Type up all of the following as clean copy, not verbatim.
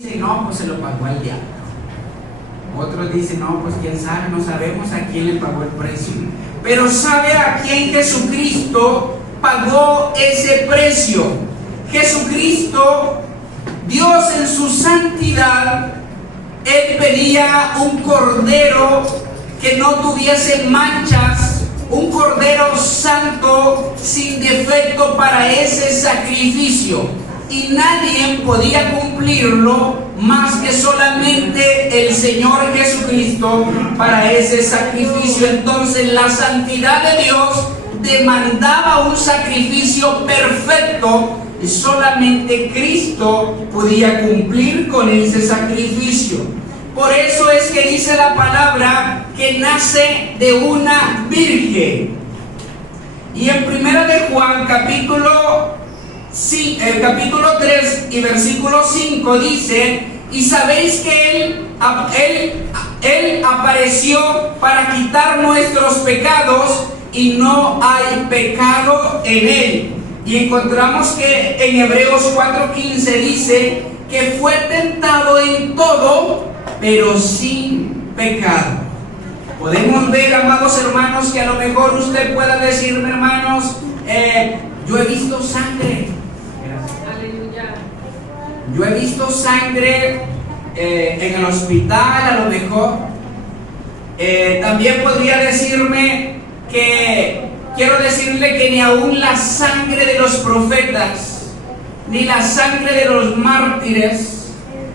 Dicen, no, pues se lo pagó al diablo. Otros dicen, no, pues quién sabe, no sabemos a quién le pagó el precio. Pero sabe a quién Jesucristo pagó ese precio. Jesucristo, Dios en su santidad, Él pedía un cordero que no tuviese manchas, un cordero santo, sin defecto para ese sacrificio. Y nadie podía cumplirlo más que solamente el Señor Jesucristo para ese sacrificio. Entonces la santidad de Dios demandaba un sacrificio perfecto y solamente Cristo podía cumplir con ese sacrificio. Por eso es que dice la palabra que nace de una virgen. Y en 1 de Juan capítulo 3 y versículo 5 dice: y sabéis que Él apareció para quitar nuestros pecados y no hay pecado en Él. Y encontramos que en Hebreos 4:15 dice que fue tentado en todo, pero sin pecado. Podemos ver, amados hermanos, que a lo mejor usted pueda decirme, hermanos, yo he visto sangre. Yo he visto sangre en el hospital, a lo mejor. También podría decirme que quiero decirle que ni aún la sangre de los profetas, ni la sangre de los mártires,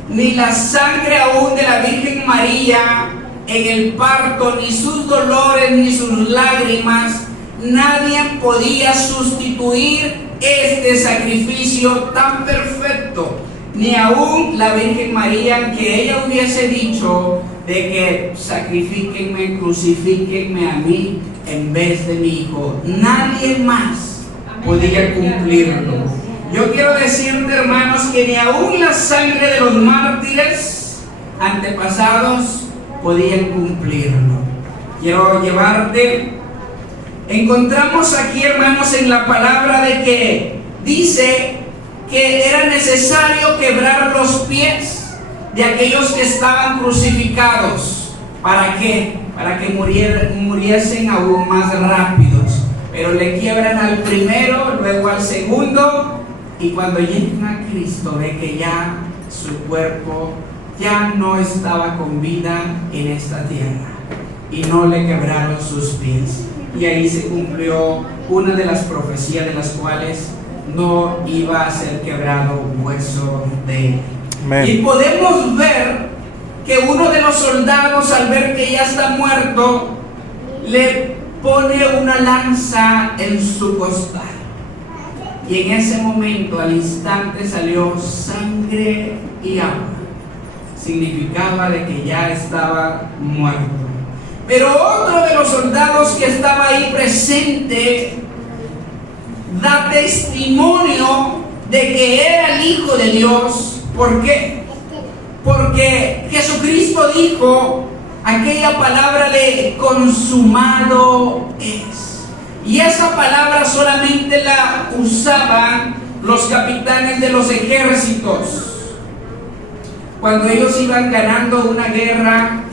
ni la sangre aún de la Virgen María en el parto, ni sus dolores, ni sus lágrimas, nadie podía sustituir este sacrificio tan perfecto. Ni aún la Virgen María, que ella hubiese dicho de que sacrifíquenme, crucifíquenme a mí en vez de mi hijo. Nadie más podía cumplirlo. Yo quiero decirte, hermanos, que ni aún la sangre de los mártires antepasados podían cumplirlo. Quiero llevarte. Encontramos aquí, hermanos, en la palabra de que dice que era necesario quebrar los pies de aquellos que estaban crucificados. ¿Para qué? Para que muriesen aún más rápidos. Pero le quiebran al primero, luego al segundo, y cuando llegan a Cristo ve que ya su cuerpo ya no estaba con vida en esta tierra, y no le quebraron sus pies. Y ahí se cumplió una de las profecías de las cuales no iba a ser quebrado hueso de él. Amén. Y podemos ver que uno de los soldados, al ver que ya está muerto, le pone una lanza en su costado. Y en ese momento, al instante, salió sangre y agua. Significaba de que ya estaba muerto. Pero otro de los soldados que estaba ahí presente da testimonio de que era el Hijo de Dios. ¿Por qué? Porque Jesucristo dijo aquella palabra de consumado es. Y esa palabra solamente la usaban los capitanes de los ejércitos. Cuando ellos iban ganando una guerra,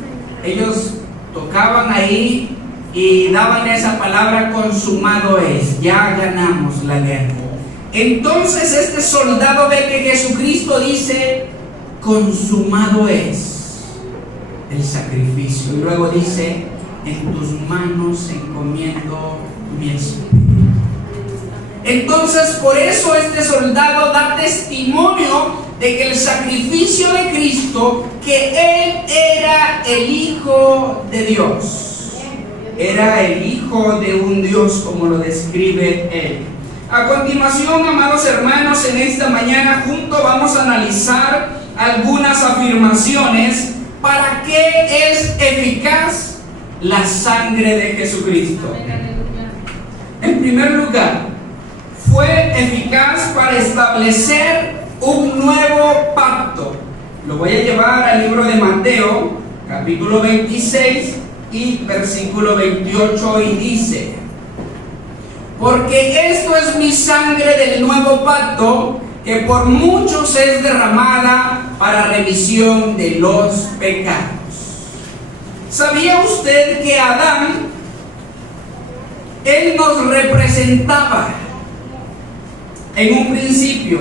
ellos tocaban ahí y daban esa palabra: consumado es, ya ganamos la guerra. Entonces este soldado ve que Jesucristo dice: consumado es el sacrificio, y luego dice: en tus manos encomiendo mi espíritu. Entonces por eso este soldado da testimonio de que el sacrificio de Cristo, que Él era el Hijo de Dios, era el Hijo de un Dios, como lo describe Él. A continuación, amados hermanos, en esta mañana juntos vamos a analizar algunas afirmaciones. ¿Para qué es eficaz la sangre de Jesucristo? En primer lugar, fue eficaz para establecer un nuevo pacto. Lo voy a llevar al libro de Mateo, capítulo 26 y versículo 28, y dice: porque esto es mi sangre del nuevo pacto, que por muchos es derramada para remisión de los pecados. ¿Sabía usted que Adán, él nos representaba en un principio?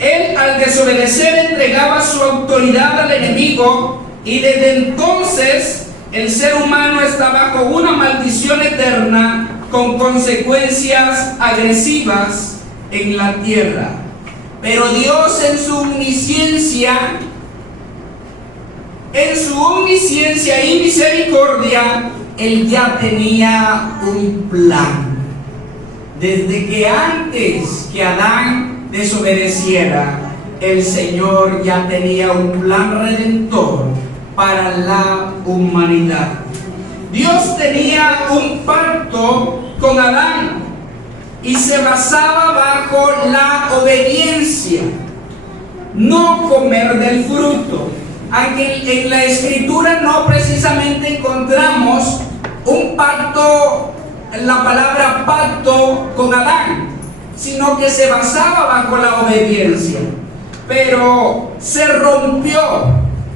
Él, al desobedecer, entregaba su autoridad al enemigo, y desde entonces el ser humano está bajo una maldición eterna con consecuencias agresivas en la tierra. Pero Dios, en su omnisciencia y misericordia, Él ya tenía un plan. Desde que antes que Adán desobedeciera, el Señor ya tenía un plan redentor para la humanidad. Dios tenía un pacto con Adán y se basaba bajo la obediencia, no comer del fruto. Aunque en la Escritura no precisamente encontramos un pacto, la palabra pacto con Adán, sino que se basaba bajo la obediencia, pero se rompió,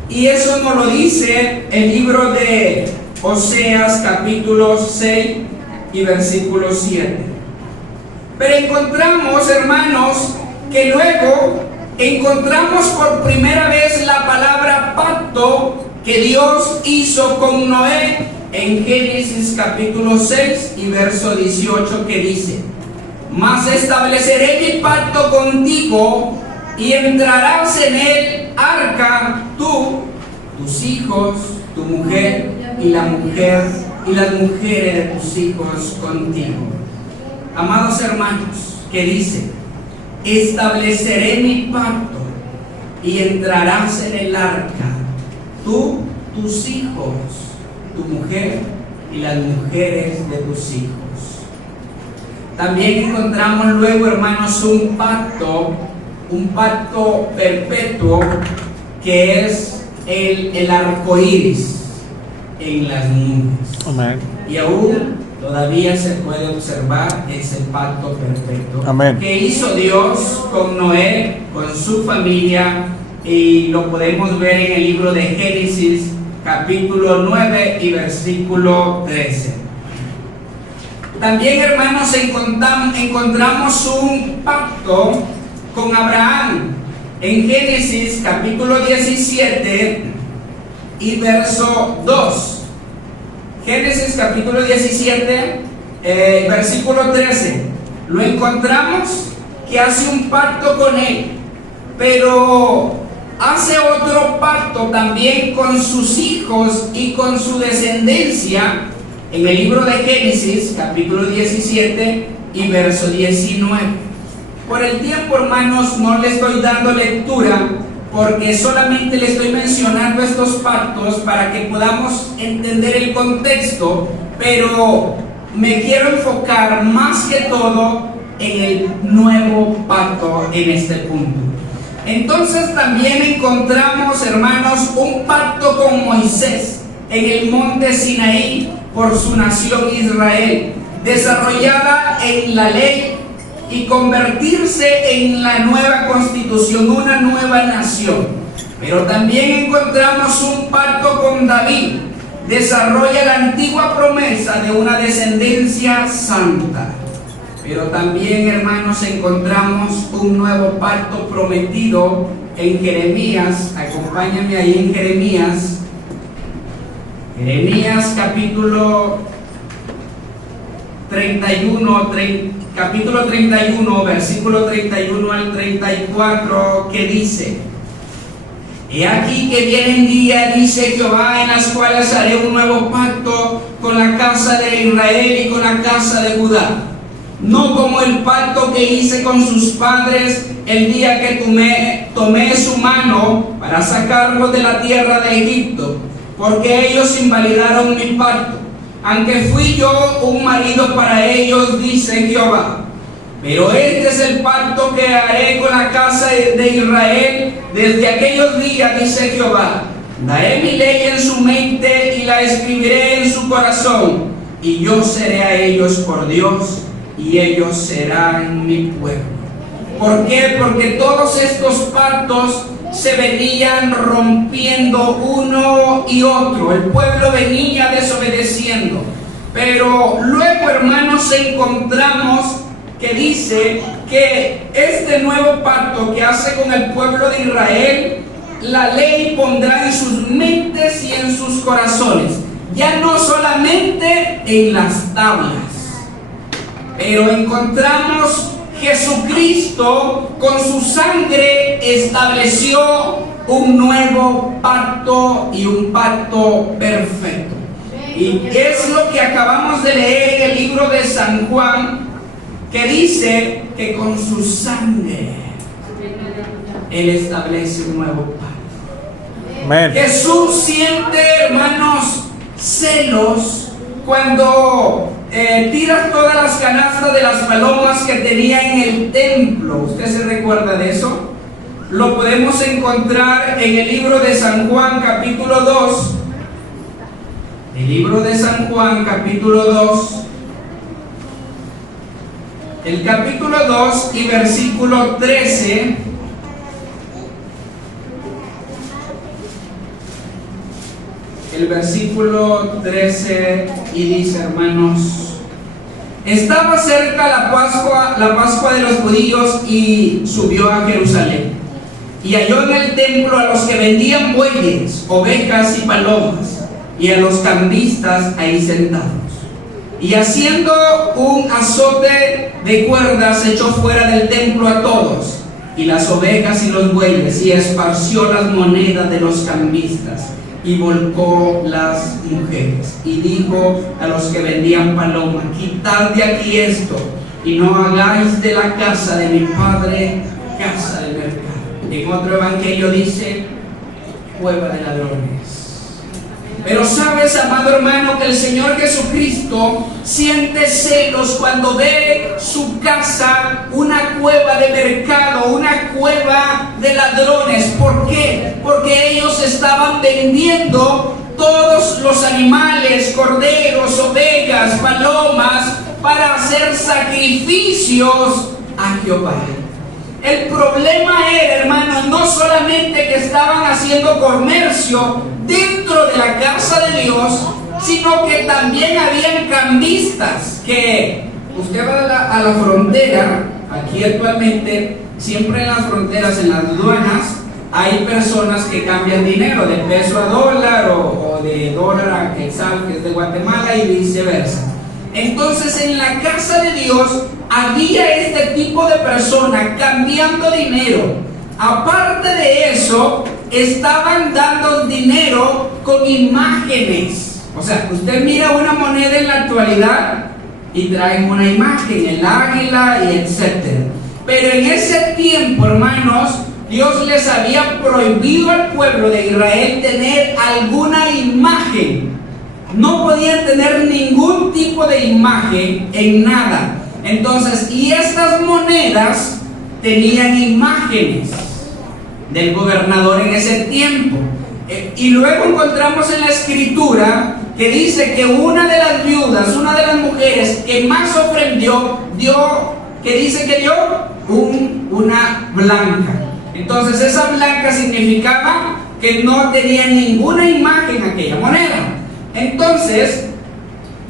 y eso nos lo dice el libro de Oseas capítulo 6 y versículo 7. Pero encontramos, hermanos, que luego encontramos por primera vez la palabra pacto que Dios hizo con Noé en Génesis capítulo 6 y verso 18, que dice: mas estableceré mi pacto contigo, y entrarás en el arca tú, tus hijos, tu mujer y las mujeres de tus hijos contigo. Amados hermanos, que dice: estableceré mi pacto y entrarás en el arca tú, tus hijos, tu mujer y las mujeres de tus hijos. También encontramos luego, hermanos, un pacto perpetuo, que es el arco iris en las nubes. Amén. Y aún todavía se puede observar ese pacto perfecto. Amén. Que hizo Dios con Noé, con su familia, y lo podemos ver en el libro de Génesis capítulo 9 y versículo 13. También, hermanos, encontramos un pacto con Abraham en Génesis capítulo 17 y verso 2. Génesis capítulo 17, versículo 13. Lo encontramos que hace un pacto con él, pero hace otro pacto también con sus hijos y con su descendencia en el libro de Génesis capítulo 17 y verso 19. Por el tiempo, hermanos, no le estoy dando lectura, porque solamente le estoy mencionando estos pactos para que podamos entender el contexto, pero me quiero enfocar más que todo en el nuevo pacto en este punto. Entonces también encontramos, hermanos, un pacto con Moisés en el monte Sinaí por su nación Israel, desarrollada en la ley y convertirse en la nueva constitución, una nueva nación. Pero también encontramos un pacto con David, desarrolla la antigua promesa de una descendencia santa. Pero también, hermanos, encontramos un nuevo pacto prometido en Jeremías. Acompáñame ahí en Jeremías capítulo 31, capítulo 31, versículo 31 al 34, que dice: he aquí que vienen días, dice Jehová, en las cuales haré un nuevo pacto con la casa de Israel y con la casa de Judá, no como el pacto que hice con sus padres el día que tomé su mano para sacarlos de la tierra de Egipto, porque ellos invalidaron mi pacto, aunque fui yo un marido para ellos, dice Jehová. Pero este es el pacto que haré con la casa de Israel desde aquellos días, dice Jehová. Daré mi ley en su mente y la escribiré en su corazón, y yo seré a ellos por Dios, y ellos serán mi pueblo. ¿Por qué? Porque todos estos pactos se venían rompiendo uno y otro. El pueblo venía desobedeciendo. Pero luego, hermanos, encontramos que dice que este nuevo pacto que hace con el pueblo de Israel, la ley pondrá en sus mentes y en sus corazones, ya no solamente en las tablas. Pero encontramos Jesucristo con su sangre estableció un nuevo pacto y un pacto perfecto. Y es lo que acabamos de leer en el libro de San Juan, que dice que con su sangre Él establece un nuevo pacto. Amén. Jesús siente, hermanos, celos cuando tiras todas las canastas de las palomas que tenía en el templo. ¿Usted se recuerda de eso? Lo podemos encontrar en el libro de San Juan, capítulo 2. El libro de San Juan, capítulo 2. El capítulo 2 y versículo 13. El versículo 13 y dice, hermanos, estaba cerca la Pascua de los judíos, y subió a Jerusalén y halló en el templo a los que vendían bueyes, ovejas y palomas, y a los cambistas ahí sentados. Y haciendo un azote de cuerdas, echó fuera del templo a todos, y las ovejas y los bueyes, y esparció las monedas de los cambistas, y volcó las mujeres, y dijo a los que vendían palomas, quitad de aquí esto, y no hagáis de la casa de mi padre casa de mercado. En otro evangelio dice, cueva de ladrones. Pero sabes, amado hermano, que el Señor Jesucristo siente celos cuando ve su casa una cueva de mercado, una cueva de ladrones. ¿Por qué? Porque ellos estaban vendiendo todos los animales, corderos, ovejas, palomas, para hacer sacrificios a Jehová. El problema era, hermanos, no solamente que estaban haciendo comercio dentro de la casa de Dios, sino que también habían cambistas. Que usted va a la frontera, aquí actualmente, siempre en las fronteras, en las aduanas, hay personas que cambian dinero de peso a dólar o de dólar a quetzal, que es de Guatemala, y viceversa. Entonces, en la casa de Dios había este tipo de personas cambiando dinero. Aparte de eso, estaban dando dinero con imágenes. O sea, usted mira una moneda en la actualidad y traen una imagen, el águila y etcétera. Pero en ese tiempo, hermanos, Dios les había prohibido al pueblo de Israel tener alguna imagen. No podían tener ningún tipo de imagen en nada. Entonces, y estas monedas tenían imágenes del gobernador en ese tiempo. Y luego encontramos en la escritura que dice que una de las viudas, una de las mujeres que más ofrendió, dio una blanca. Entonces esa blanca significaba que no tenía ninguna imagen aquella moneda. Entonces,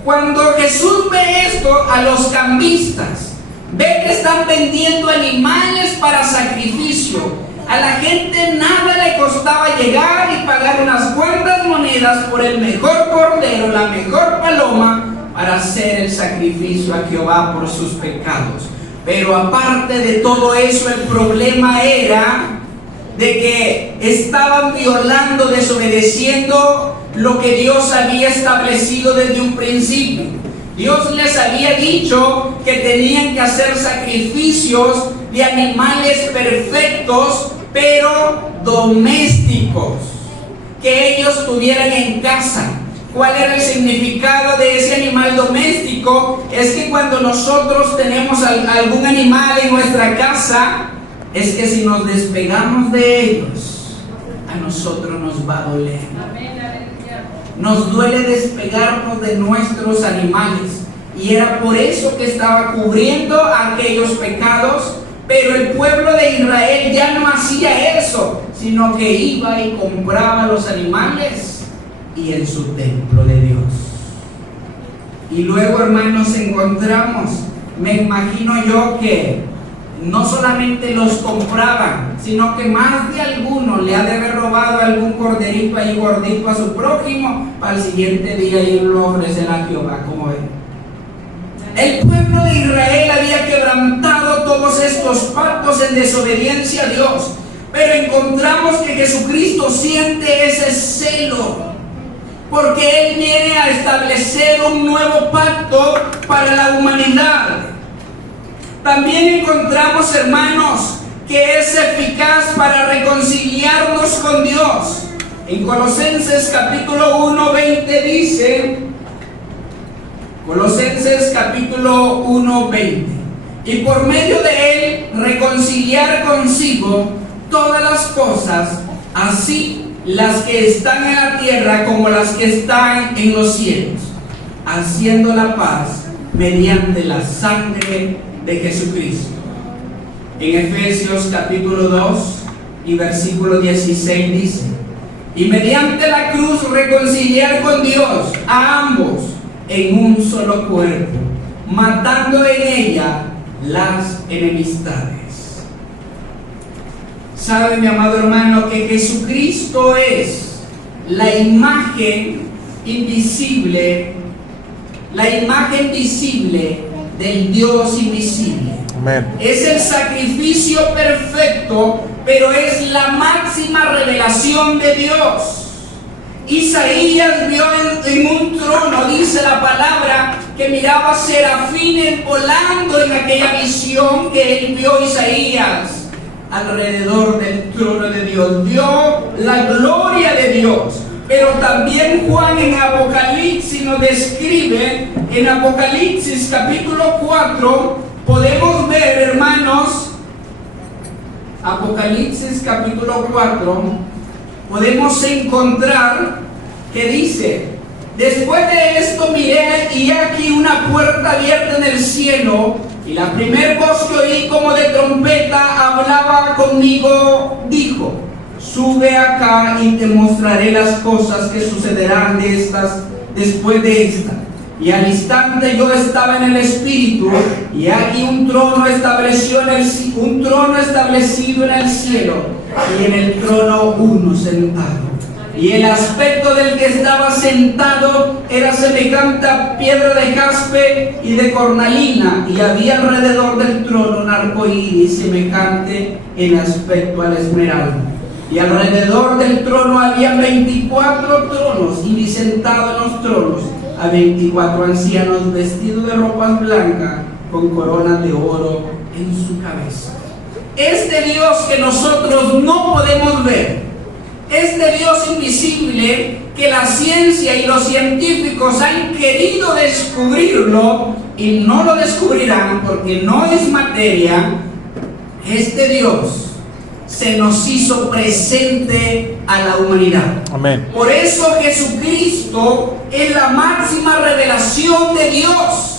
cuando Jesús ve esto a los cambistas, ve que están vendiendo animales para sacrificio. A la gente nada le costaba llegar y pagar unas cuantas monedas por el mejor cordero, la mejor paloma, para hacer el sacrificio a Jehová por sus pecados. Pero aparte de todo eso, el problema era de que estaban violando, desobedeciendo lo que Dios había establecido desde un principio. Dios les había dicho que tenían que hacer sacrificios de animales perfectos, pero domésticos, que ellos tuvieran en casa. ¿Cuál era el significado de ese animal doméstico? Es que cuando nosotros tenemos algún animal en nuestra casa, es que si nos despegamos de ellos, a nosotros nos va a doler. Nos duele despegarnos de nuestros animales, y era por eso que estaba cubriendo aquellos pecados. Pero el pueblo de Israel ya no hacía eso, sino que iba y compraba los animales y en su templo de Dios. Y luego, hermanos, encontramos, me imagino yo, que no solamente los compraban, sino que más de alguno le ha de haber robado algún corderito ahí gordito a su prójimo para el siguiente día irlo a ofrecer a Jehová, como ven. El pueblo de Israel había quebrantado todos estos pactos en desobediencia a Dios, pero encontramos que Jesucristo siente ese celo, porque Él viene a establecer un nuevo pacto para la humanidad. También encontramos, hermanos, que es eficaz para reconciliarnos con Dios. En Colosenses capítulo 1:20 dice, Colosenses capítulo 1:20, y por medio de Él reconciliar consigo todas las cosas, así las que están en la tierra como las que están en los cielos, haciendo la paz mediante la sangre de Jesucristo. En Efesios capítulo 2 y versículo 16 dice, y mediante la cruz reconciliar con Dios a ambos en un solo cuerpo, matando en ella las enemistades. ¿Sabe, mi amado hermano, que Jesucristo es la imagen invisible, del Dios invisible? Amén. Es el sacrificio perfecto, pero es la máxima revelación de Dios. Isaías vio en un trono, dice la palabra, que miraba serafines volando en aquella visión que él vio, Isaías, alrededor del trono de Dios. Vio la gloria de Dios. Pero también Juan en Apocalipsis nos describe, en Apocalipsis capítulo 4, podemos ver, hermanos, Apocalipsis capítulo 4, podemos encontrar que dice, después de esto miré y aquí una puerta abierta en el cielo, y la primer voz que oí como de trompeta hablaba conmigo, dijo, sube acá y te mostraré las cosas que sucederán después de esta. Y al instante yo estaba en el Espíritu, y aquí un trono establecido en el cielo, y en el trono uno sentado. Y el aspecto del que estaba sentado era semejante a piedra de jaspe y de cornalina, y había alrededor del trono un arco iris semejante en aspecto a la esmeralda. Y alrededor del trono había 24 tronos, y sentados en los tronos a 24 ancianos vestidos de ropas blancas con coronas de oro en su cabeza. Este Dios que nosotros no podemos ver, este Dios invisible que la ciencia y los científicos han querido descubrirlo y no lo descubrirán porque no es materia, este Dios se nos hizo presente a la humanidad. Amén. Por eso Jesucristo es la máxima revelación de Dios.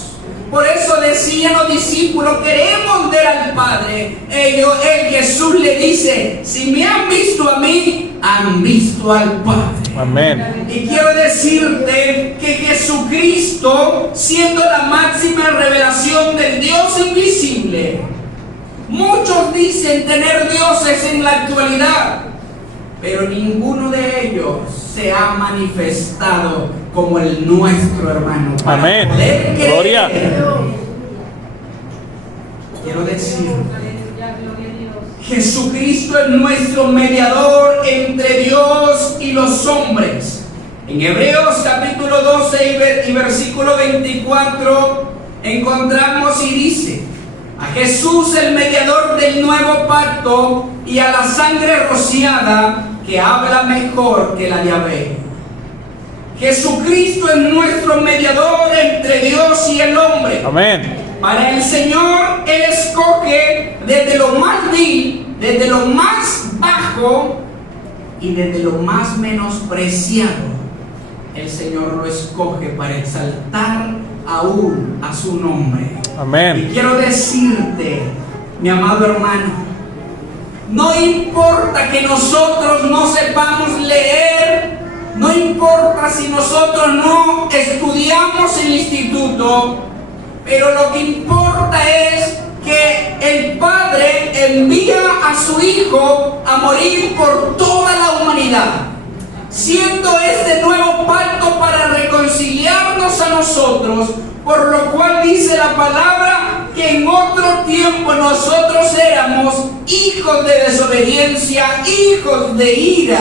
Por eso decían los discípulos, queremos ver al Padre. Jesús le dice, si me han visto a mí, han visto al Padre. Amén. Y quiero decirte que Jesucristo, siendo la máxima revelación del Dios invisible, muchos dicen tener dioses en la actualidad, pero ninguno de ellos se ha manifestado como el nuestro, hermano. Amén. Gloria. Quiero decir, Jesucristo es nuestro mediador entre Dios y los hombres. En Hebreos capítulo 12 y versículo 24 encontramos y dice, a Jesús el mediador del nuevo pacto y a la sangre rociada que habla mejor que la de Abel. Jesucristo es nuestro mediador entre Dios y el hombre. Amén. Para el Señor, Él escoge desde lo más vil, desde lo más bajo y desde lo más menospreciado. El Señor lo escoge para exaltar aún a su nombre. Amén. Y quiero decirte, mi amado hermano, No importa que nosotros no sepamos leer, no importa si nosotros no estudiamos en el instituto, pero lo que importa es que el Padre envía a su Hijo a morir por toda la humanidad, siendo este nuevo pacto para reconciliarnos a nosotros, por lo cual dice la palabra que en otro tiempo nosotros éramos hijos de desobediencia, hijos de ira,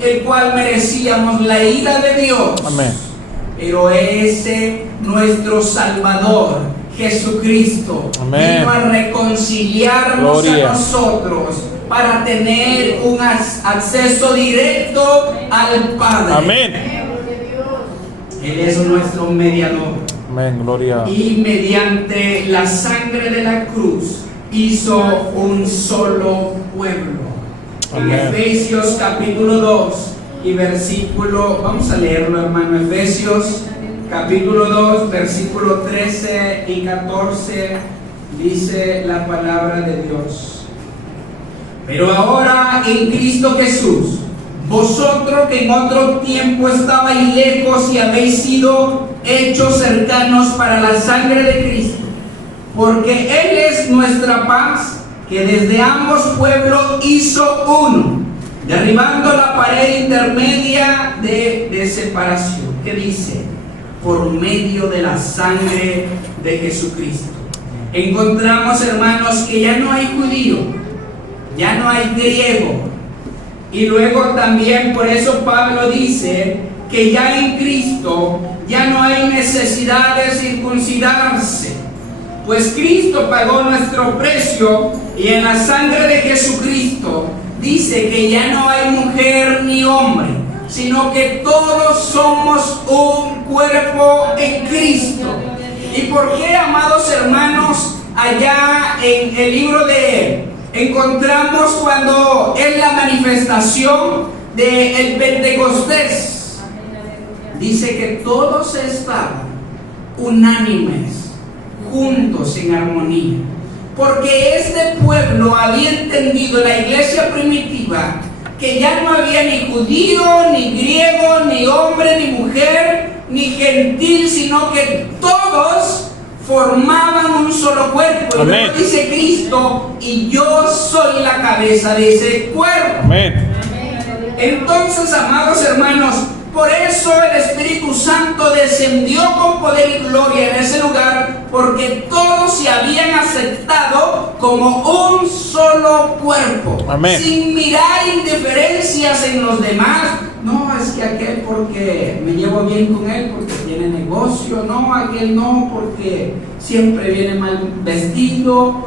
el cual merecíamos la ira de Dios. Amén. Pero ese nuestro Salvador, Jesucristo, Amén, vino a reconciliarnos gloria a nosotros para tener un acceso directo al Padre. Amén. Él es nuestro mediador. Amén, gloria. Y mediante la sangre de la cruz hizo un solo pueblo. En Amén. Efesios capítulo 2 y versículo, vamos a leerlo, hermano. Efesios capítulo 2, versículo 13 y 14, dice la palabra de Dios. Pero ahora en Cristo Jesús, vosotros que en otro tiempo estabais lejos y habéis sido hechos cercanos para la sangre de Cristo, porque Él es nuestra paz, que desde ambos pueblos hizo uno, derribando la pared intermedia de separación, que dice, por medio de la sangre de Jesucristo. Encontramos, hermanos, que ya no hay judío, ya no hay griego. Y luego también por eso Pablo dice que ya en Cristo ya no hay necesidad de circuncidarse, pues Cristo pagó nuestro precio, y en la sangre de Jesucristo dice que ya no hay mujer ni hombre, sino que todos somos un cuerpo en Cristo. ¿Y por qué, amados hermanos, allá en el libro de encontramos cuando es la manifestación del Pentecostés? Dice que todos estaban unánimes, juntos en armonía, porque este pueblo había entendido, la iglesia primitiva, que ya no había ni judío, ni griego, ni hombre, ni mujer, ni gentil, sino que todos formaban un solo cuerpo. Y luego dice Cristo, y yo soy la cabeza de ese cuerpo. Amén. Entonces, amados hermanos, por eso el Espíritu Santo descendió con poder y gloria en ese lugar, porque todos se habían aceptado como un solo cuerpo. Amén. Sin mirar indiferencias en los demás. No, es que aquel porque me llevo bien con él porque tiene negocio. No, aquel no porque siempre viene mal vestido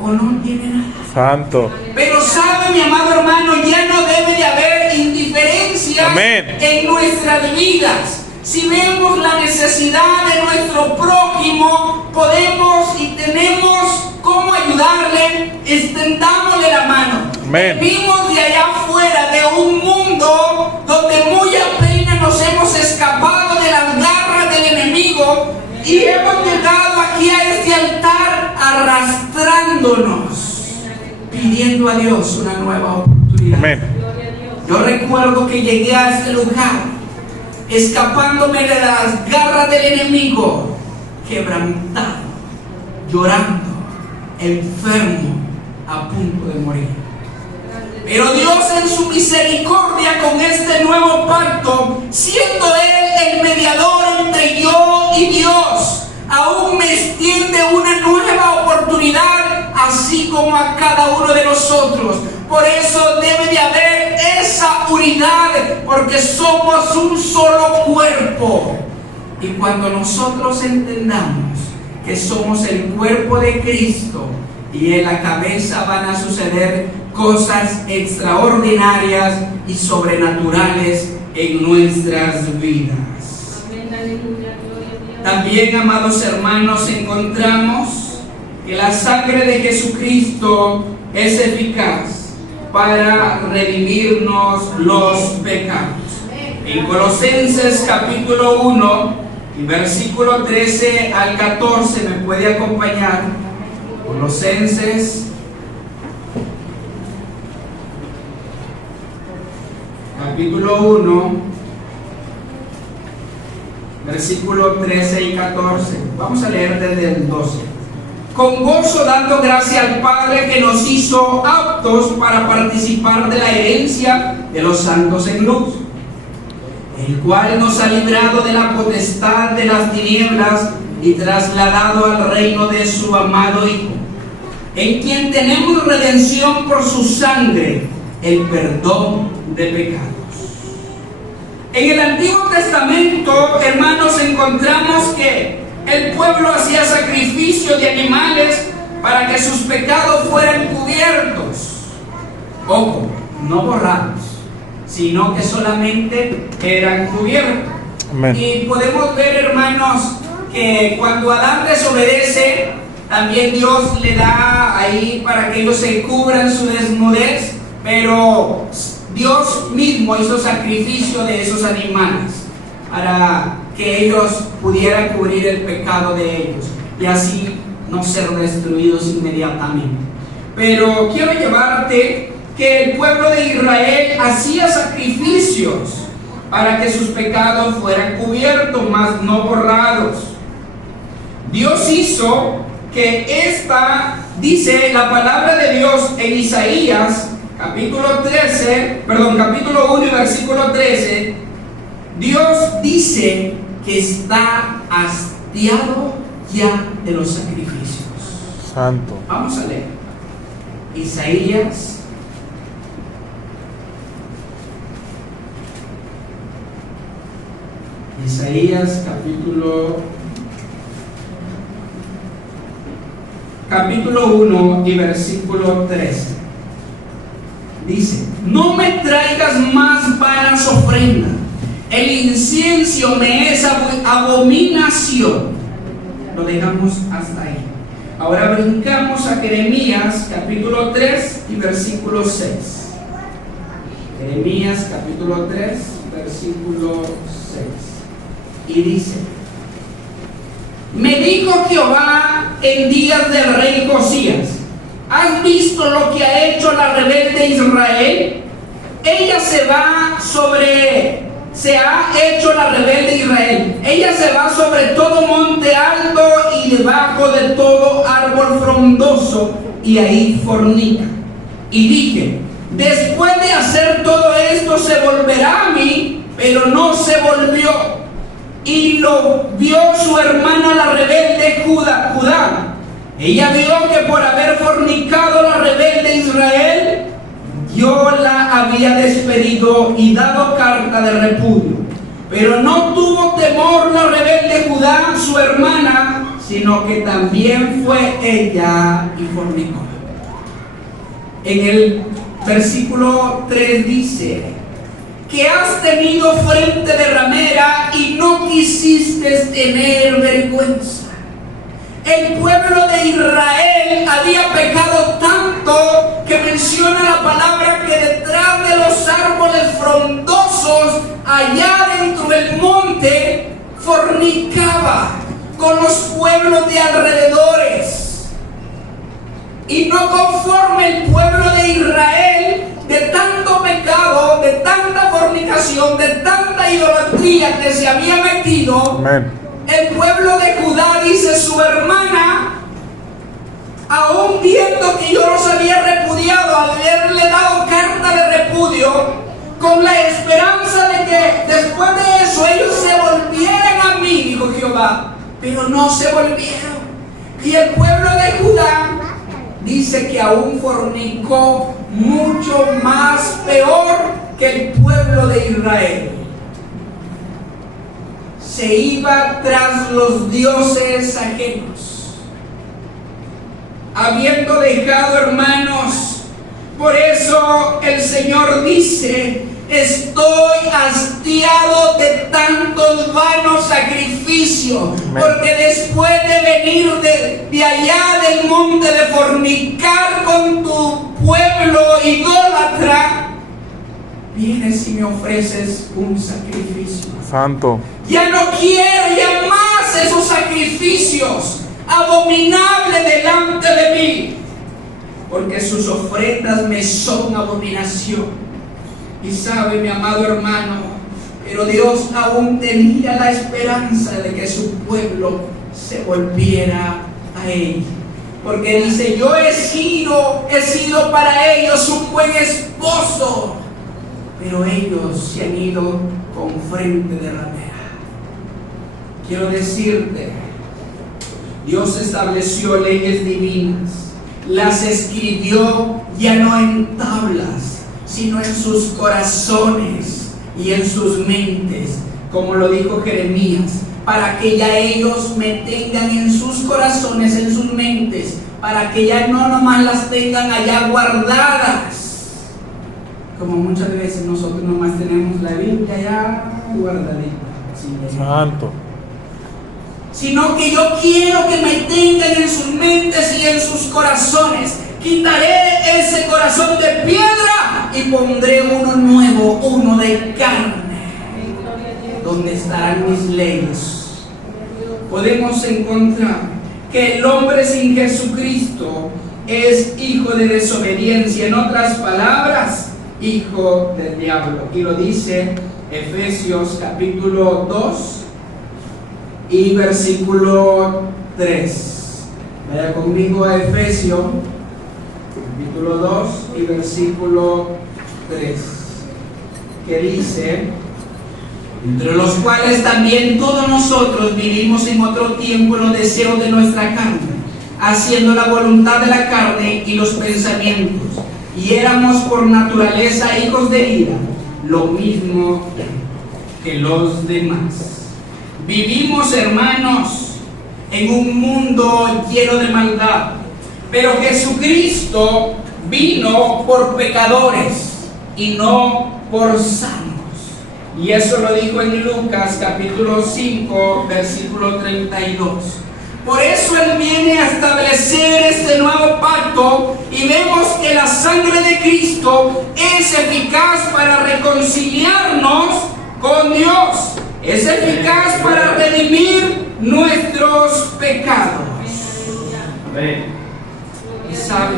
o no tiene nada. Santo. Pero sabe, mi amado hermano, ya no debe de haber indiferencias. Amén. En nuestras vidas. Si vemos la necesidad de nuestro prójimo, podemos y tenemos cómo ayudarle, extendámosle la mano. Amén. Venimos de allá afuera, de un mundo donde muy apenas nos hemos escapado de las garras del enemigo y hemos llegado aquí a este altar arrastrándonos, pidiendo a Dios una nueva oportunidad. Amén. Yo recuerdo que llegué a este lugar escapándome de las garras del enemigo, quebrantado, llorando, enfermo, a punto de morir. Pero Dios en su misericordia con este nuevo pacto, siendo Él el mediador entre yo y Dios, aún me extiende una nueva oportunidad, así como a cada uno de nosotros. Por eso debe de haber esa unidad, porque somos un solo cuerpo. Y cuando nosotros entendamos que somos el cuerpo de Cristo y en la cabeza, van a suceder cosas extraordinarias y sobrenaturales en nuestras vidas. También, amados hermanos, encontramos que la sangre de Jesucristo es eficaz para redimirnos los pecados. En Colosenses capítulo 1 y versículo 13 al 14, ¿me puede acompañar? Colosenses capítulo 1, versículo 13 y 14. Vamos a leer desde el 12. Con gozo dando gracia al Padre que nos hizo aptos para participar de la herencia de los santos en luz, el cual nos ha librado de la potestad de las tinieblas y trasladado al reino de su amado Hijo, en quien tenemos redención por su sangre, el perdón de pecados. En el Antiguo Testamento, hermanos, encontramos que el pueblo hacía sacrificio de animales para que sus pecados fueran cubiertos. Ojo, no borrados, sino que solamente eran cubiertos. Amén. Y podemos ver, hermanos, que cuando Adán desobedece, también Dios le da ahí para que ellos se cubran su desnudez, pero Dios mismo hizo sacrificio de esos animales para que ellos pudieran cubrir el pecado de ellos y así no ser destruidos inmediatamente. Pero quiero llevarte que el pueblo de Israel hacía sacrificios para que sus pecados fueran cubiertos, mas no borrados. Dios hizo que dice la palabra de Dios en Isaías, capítulo 1 y versículo 13, Dios dice que está hastiado ya de los sacrificios. Santo. Vamos a leer. Isaías capítulo 1 y versículo 13. Dice: no me traigas más vanas ofrendas, el incienso me es abominación. Lo dejamos hasta ahí. Ahora brincamos a Jeremías capítulo 3 y versículo 6. Jeremías capítulo 3, versículo 6. Y dice: me dijo Jehová en días del rey Josías: ¿has visto lo que ha hecho la rebelde Israel? Ella se ha hecho la rebelde Israel. Ella se va sobre todo monte alto y debajo de todo árbol frondoso, y ahí fornica. Y dije: después de hacer todo esto se volverá a mí, pero no se volvió. Y lo vio su hermana la rebelde Judá. Ella vio que por haber fornicado la rebelde Israel, yo la había despedido y dado carta de repudio. Pero no tuvo temor la rebelde Judá, su hermana, sino que también fue ella y fornicó. En el versículo 3 dice: que has tenido frente de ramera y no quisiste tener vergüenza. El pueblo de Israel había pecado tanto que menciona la palabra que detrás de los árboles frondosos, allá dentro del monte, fornicaba con los pueblos de alrededores. Y no conforme el pueblo de Israel, de tanto pecado, de tanta fornicación, de tanta idolatría que se había metido, Amén. el pueblo de Judá, dice su hermana, aún viendo que yo los había repudiado, al haberle dado carta de repudio, con la esperanza de que después de eso ellos se volvieran a mí, dijo Jehová, pero no se volvieron. Y el pueblo de Judá dice que aún fornicó mucho más peor que el pueblo de Israel. Se iba tras los dioses ajenos, habiendo dejado, hermanos. Por eso el Señor dice: estoy hastiado de tantos vanos sacrificios. Porque después de venir de allá del monte, de fornicar con tu pueblo idólatra, vienes y me ofreces un sacrificio. Santo. Ya no quiero ya más esos sacrificios abominables delante de mí, porque sus ofrendas me son abominación. Y sabe, mi amado hermano, pero Dios aún tenía la esperanza de que su pueblo se volviera a Él. Porque dice, yo he sido para ellos un buen esposo, pero ellos se han ido con frente de ramera. Quiero decirte, Dios estableció leyes divinas, las escribió ya no en tablas, sino en sus corazones y en sus mentes, como lo dijo Jeremías, para que ya ellos me tengan en sus corazones, en sus mentes, para que ya no nomás las tengan allá guardadas, como muchas veces nosotros nomás tenemos la Biblia allá guardadita. Santo. Sino que yo quiero que me tengan en sus mentes y en sus corazones. Quitaré ese corazón de piedra y pondré uno nuevo, uno de carne, donde estarán mis leyes. Podemos encontrar que el hombre sin Jesucristo es hijo de desobediencia, en otras palabras, hijo del diablo. Y lo dice Efesios capítulo 2 y versículo 3. Vaya conmigo a Efesios capítulo 2 y versículo 3, que dice: entre los cuales también todos nosotros vivimos en otro tiempo en los deseos de nuestra carne, haciendo la voluntad de la carne y los pensamientos, y éramos por naturaleza hijos de ira, lo mismo que los demás. Vivimos, hermanos, en un mundo lleno de maldad, pero Jesucristo vino por pecadores y no por sanos. Y eso lo dijo en Lucas capítulo 5, versículo 32. Por eso Él viene a establecer este nuevo pacto, y vemos que la sangre de Cristo es eficaz para reconciliarnos con Dios. Es eficaz para redimir nuestros pecados. Y sabe,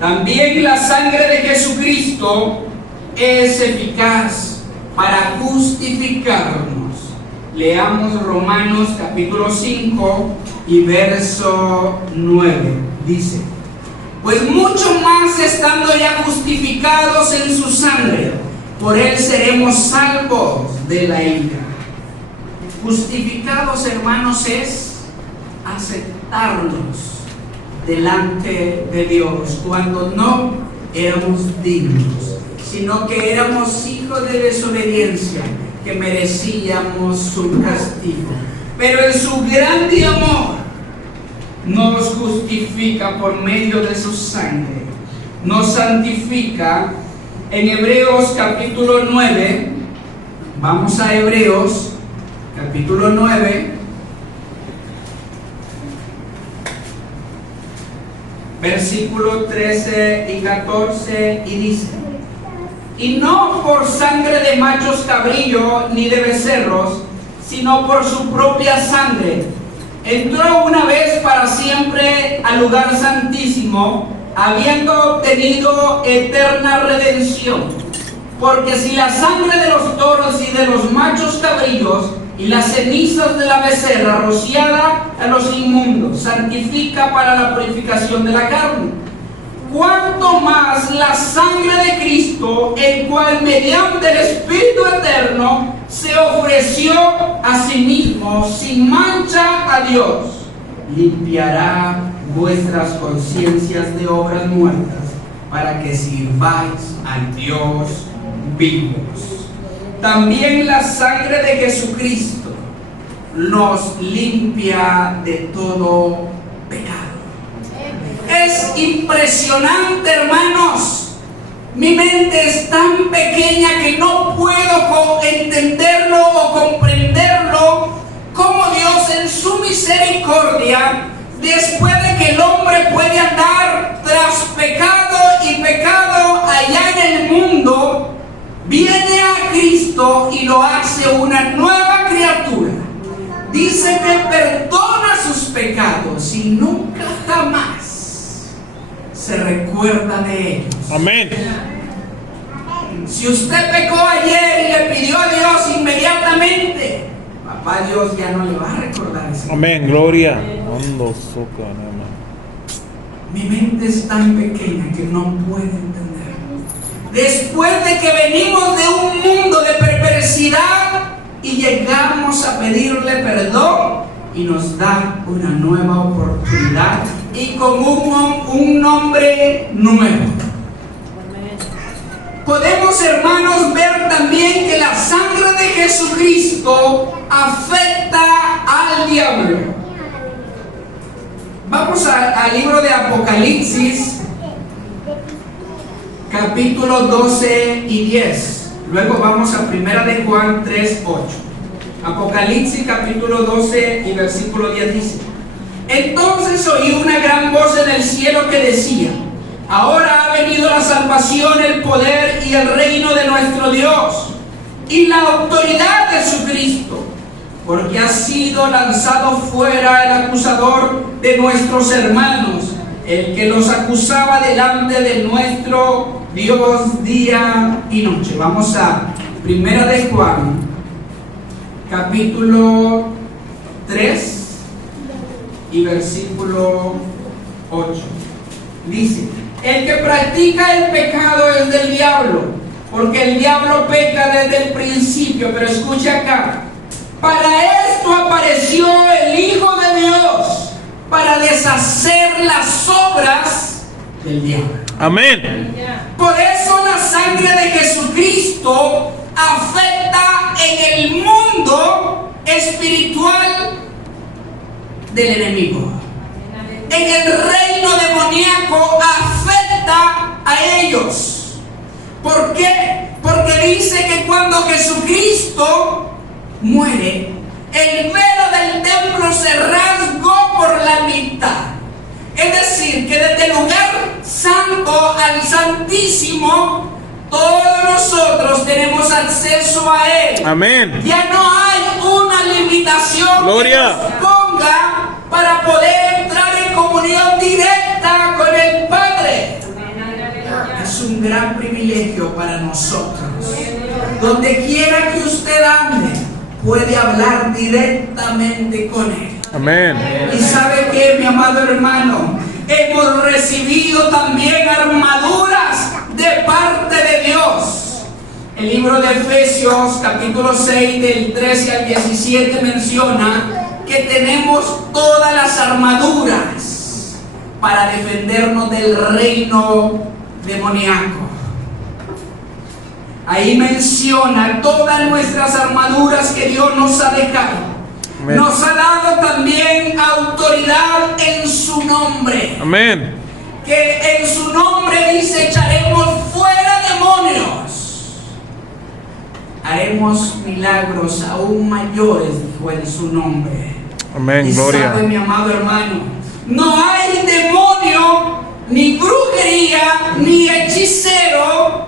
también la sangre de Jesucristo es eficaz para justificarnos. Leamos Romanos capítulo 5 y verso 9. Dice: pues mucho más estando ya justificados en su sangre, por Él seremos salvos de la ira. Justificados, hermanos, es aceptarlos delante de Dios cuando no éramos dignos, sino que éramos hijos de desobediencia, que merecíamos su castigo. Pero en su grande amor nos justifica por medio de su sangre, nos santifica. En Hebreos capítulo 9, vamos a Hebreos capítulo 9, versículo 13 y 14, y dice: y no por sangre de machos cabrillo ni de becerros, sino por su propia sangre, entró una vez para siempre al lugar santísimo, habiendo obtenido eterna redención. Porque si la sangre de los toros y de los machos cabrillos y las cenizas de la becerra rociada a los inmundos santifica para la purificación de la carne, cuánto más la sangre de Cristo, el cual mediante el Espíritu eterno se ofreció a sí mismo sin mancha a Dios, limpiará vuestras conciencias de obras muertas, para que sirváis al Dios vivos. También la sangre de Jesucristo nos limpia de todo pecado. Es impresionante, hermanos. Mi mente es tan pequeña que no puedo entenderlo o comprenderlo, cómo Dios en su misericordia, después de que el hombre puede andar tras pecado y pecado allá en el mundo, viene a Cristo y lo hace una nueva criatura. Dice que perdona sus pecados y nunca jamás se recuerda de ellos. Amén. Si usted pecó ayer y le pidió a Dios inmediatamente, papá Dios ya no le va a recordar eso. Amén, gloria. Ando soca, nada. Mi mente es tan pequeña que no puede entender. Después de que venimos de un mundo de perversidad y llegamos a pedirle perdón y nos da una nueva oportunidad y con un nombre nuevo. Podemos, hermanos, ver también que la sangre de Jesucristo afecta al diablo. Vamos al libro de Apocalipsis, capítulo 12 y 10. Luego vamos a 1 de Juan 3, 8. Apocalipsis, capítulo 12 y versículo 10 dice: Entonces oí una gran voz en el cielo que decía: Ahora ha venido la salvación, el poder y el reino de nuestro Dios y la autoridad de su Cristo, porque ha sido lanzado fuera el acusador de nuestros hermanos, el que los acusaba delante de nuestro Dios día y noche. Vamos a 1 de Juan, capítulo 3 y versículo 8. Dice: El que practica el pecado es del diablo, porque el diablo peca desde el principio. Pero escucha acá: para esto apareció el Hijo de Dios, para deshacer las obras del diablo. Amén. Por eso la sangre de Jesucristo afecta en el mundo espiritual del enemigo. En el reino demoníaco afecta a ellos. ¿Por qué? Porque dice que cuando Jesucristo muere, el velo del templo se rasgó por la mitad. Es decir, que desde el lugar santo al santísimo, todos nosotros tenemos acceso a Él. Amén. Ya no hay una limitación Gloria. que nos ponga para poder entrar en comunión directa con el Padre. Es un gran privilegio para nosotros. Donde quiera que usted ande, puede hablar directamente con Él. Amén. Y sabe que, mi amado hermano, hemos recibido también armaduras de parte de Dios. El libro de Efesios, capítulo 6, del 13 al 17, menciona que tenemos todas las armaduras para defendernos del reino demoníaco. Ahí menciona todas nuestras armaduras que Dios nos ha dejado. Amén. Nos ha dado también autoridad en su nombre. Amén. Que en su nombre dice: echaremos fuera demonios. Haremos milagros aún mayores, dijo, en su nombre. Amén, y gloria. sabe, mi amado hermano, no hay demonio, ni brujería, ni hechicero,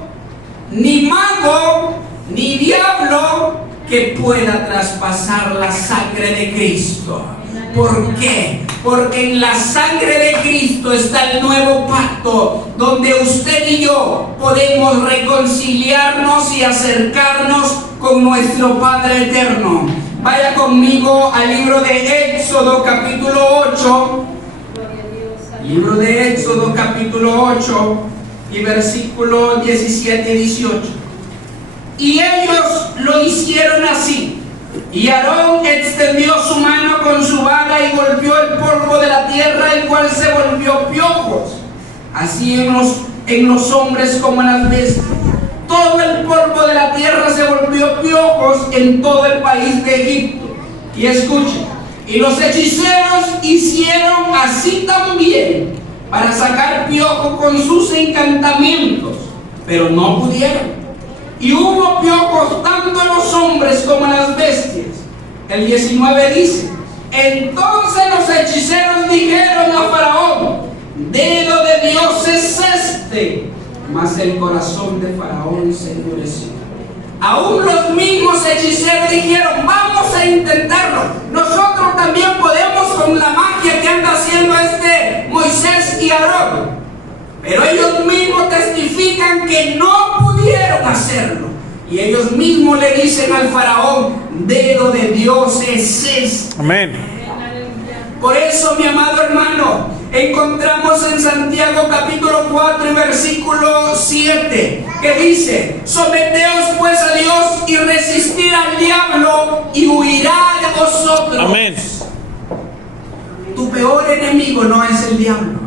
ni mago, ni diablo que pueda traspasar la sangre de Cristo. ¿Por qué? Porque en la sangre de Cristo está el nuevo pacto, donde usted y yo podemos reconciliarnos y acercarnos con nuestro Padre eterno. Vaya conmigo al libro de Éxodo, capítulo 8. Libro de Éxodo, capítulo 8 y versículo 17 y 18. Y ellos lo hicieron así. Y Aarón extendió su mano con su vara y golpeó el polvo de la tierra, el cual se volvió piojos, así en los hombres como en las bestias. Todo el polvo de la tierra se volvió piojos en todo el país de Egipto. Y escuchen, y los hechiceros hicieron así también para sacar piojos con sus encantamientos, pero no pudieron. Y hubo piojos tanto en los hombres como en las bestias. El 19 dice: entonces los hechiceros dijeron a Faraón: dedo de Dios es este. Mas el corazón de Faraón se endureció. Aún los mismos hechiceros dijeron: vamos a intentarlo. Nosotros también podemos con la magia que anda haciendo Moisés y Aarón. Pero ellos mismos testifican que no pudieron hacerlo. Y ellos mismos le dicen al faraón, dedo de Dios es este. Amén. Por eso, mi amado hermano, encontramos en Santiago capítulo 4 y versículo 7, que dice, someteos pues a Dios y resistir al diablo y huirá de vosotros. Amén. Tu peor enemigo no es el diablo.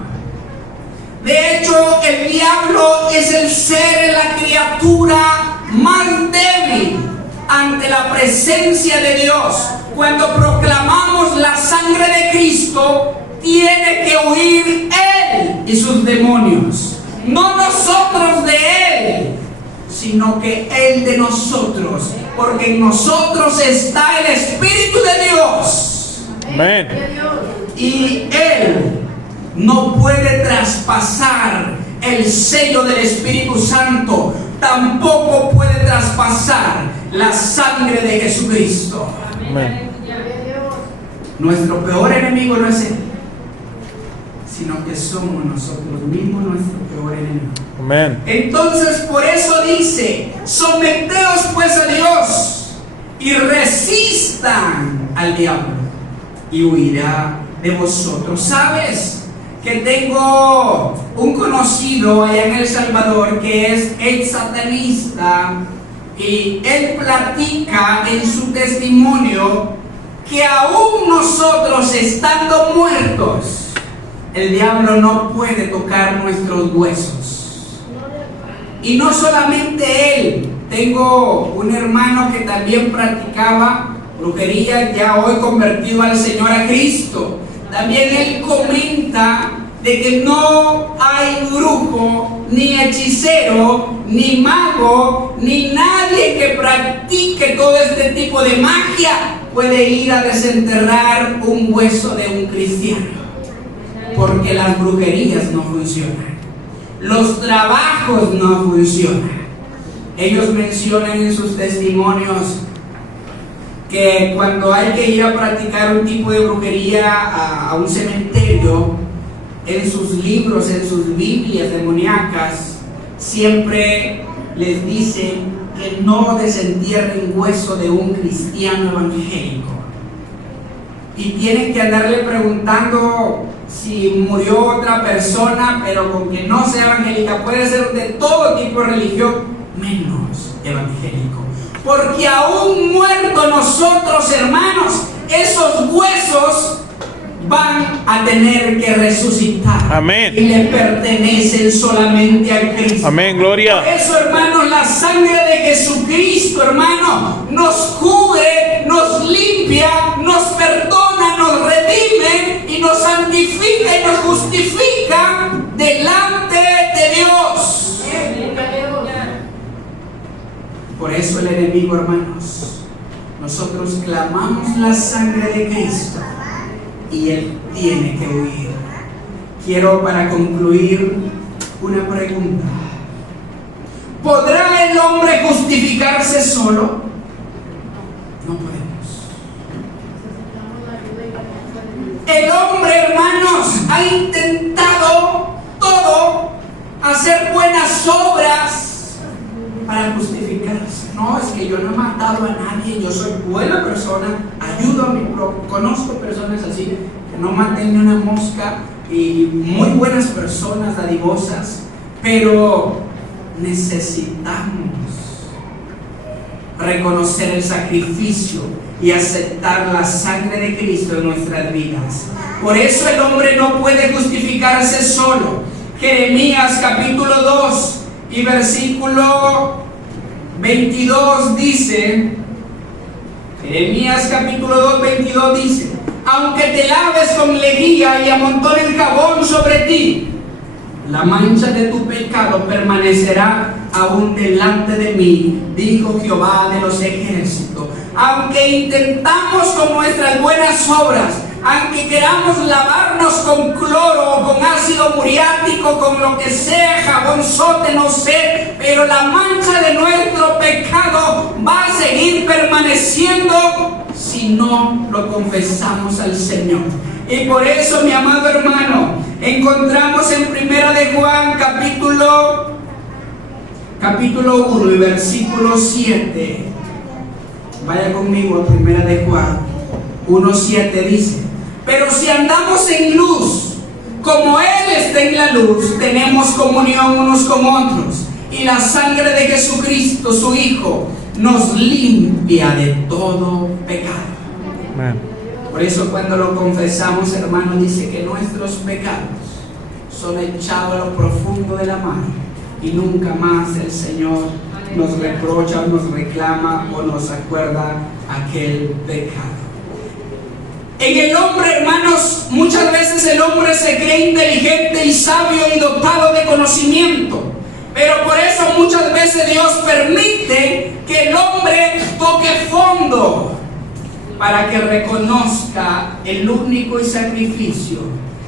De hecho, el diablo es el ser, la criatura más débil ante la presencia de Dios. Cuando proclamamos la sangre de Cristo, tiene que huir Él y sus demonios. No nosotros de Él, sino que Él de nosotros. Porque en nosotros está el Espíritu de Dios. Amén. Y Él no puede traspasar el sello del Espíritu Santo. Tampoco puede traspasar la sangre de Jesucristo. Amén. Nuestro peor enemigo no es Él, sino que somos nosotros mismos nuestro peor enemigo. Amén. Entonces, por eso dice, someteos pues a Dios y resistan al diablo y huirá de vosotros. ¿Sabes? Que tengo un conocido allá en El Salvador que es ex satanista, y él platica en su testimonio que aún nosotros estando muertos, el diablo no puede tocar nuestros huesos. Y no solamente él, tengo un hermano que también practicaba brujería, ya hoy convertido al Señor, a Cristo. También él comenta de que no hay brujo, ni hechicero, ni mago, ni nadie que practique todo este tipo de magia puede ir a desenterrar un hueso de un cristiano. Porque las brujerías no funcionan. Los trabajos no funcionan. Ellos mencionan en sus testimonios que cuando hay que ir a practicar un tipo de brujería a un cementerio, en sus libros, en sus Biblias demoníacas, siempre les dicen que no desentierren hueso de un cristiano evangélico. Y tienen que andarle preguntando si murió otra persona, pero con que no sea evangélica. Puede ser de todo tipo de religión, menos evangélico. Porque aún muertos nosotros, hermanos, esos huesos van a tener que resucitar. Amén. Y le pertenecen solamente a Cristo. Amén, gloria. Por eso, hermanos, la sangre de Jesucristo, hermano, nos cubre, nos limpia, nos perdona, nos redime y nos santifica y nos justifica delante de Dios. Por eso el enemigo, hermanos, nosotros clamamos la sangre de Cristo y Él tiene que huir. Quiero, para concluir, una pregunta. ¿Podrá el hombre justificarse solo? No podemos. El hombre, hermanos, ha intentado todo, hacer buenas obras para justificarse. No, es que yo no he matado a nadie, yo soy buena persona, ayudo a mi prójimo. Conozco personas así, que no maten ni una mosca, y muy buenas personas, dadivosas, pero necesitamos reconocer el sacrificio y aceptar la sangre de Cristo en nuestras vidas. Por eso el hombre no puede justificarse solo. Jeremías capítulo 2 y versículo 22 dice, Jeremías capítulo 2, 22 dice, aunque te laves con lejía y amontones jabón sobre ti, la mancha de tu pecado permanecerá aún delante de mí, dijo Jehová de los ejércitos. Aunque intentamos con nuestras buenas obras, aunque queramos lavarnos con cloro o con ácido muriático, con lo que sea, jabonzote, no sé, pero la mancha de nuestro pecado va a seguir permaneciendo si no lo confesamos al Señor. Y por eso, mi amado hermano, encontramos en Primera de Juan capítulo 1 y versículo 7. Vaya conmigo a Primera de Juan 1:7, dice: pero si andamos en luz, como Él está en la luz, tenemos comunión unos con otros, y la sangre de Jesucristo, su Hijo, nos limpia de todo pecado. Amén. Por eso cuando lo confesamos, hermano, dice que nuestros pecados son echados a lo profundo de la mar, y nunca más el Señor nos reprocha, nos reclama o nos acuerda aquel pecado. En el hombre, hermanos, muchas veces el hombre se cree inteligente y sabio y dotado de conocimiento, pero por eso muchas veces Dios permite que el hombre toque fondo para que reconozca el único y sacrificio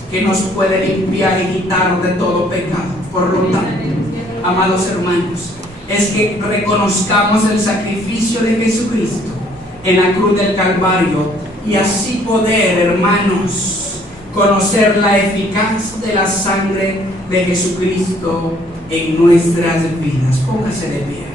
que nos puede limpiar y quitar de todo pecado. Por lo tanto, amados hermanos, es que reconozcamos el sacrificio de Jesucristo en la cruz del Calvario, y así poder, hermanos, conocer la eficacia de la sangre de Jesucristo en nuestras vidas. Póngase de pie.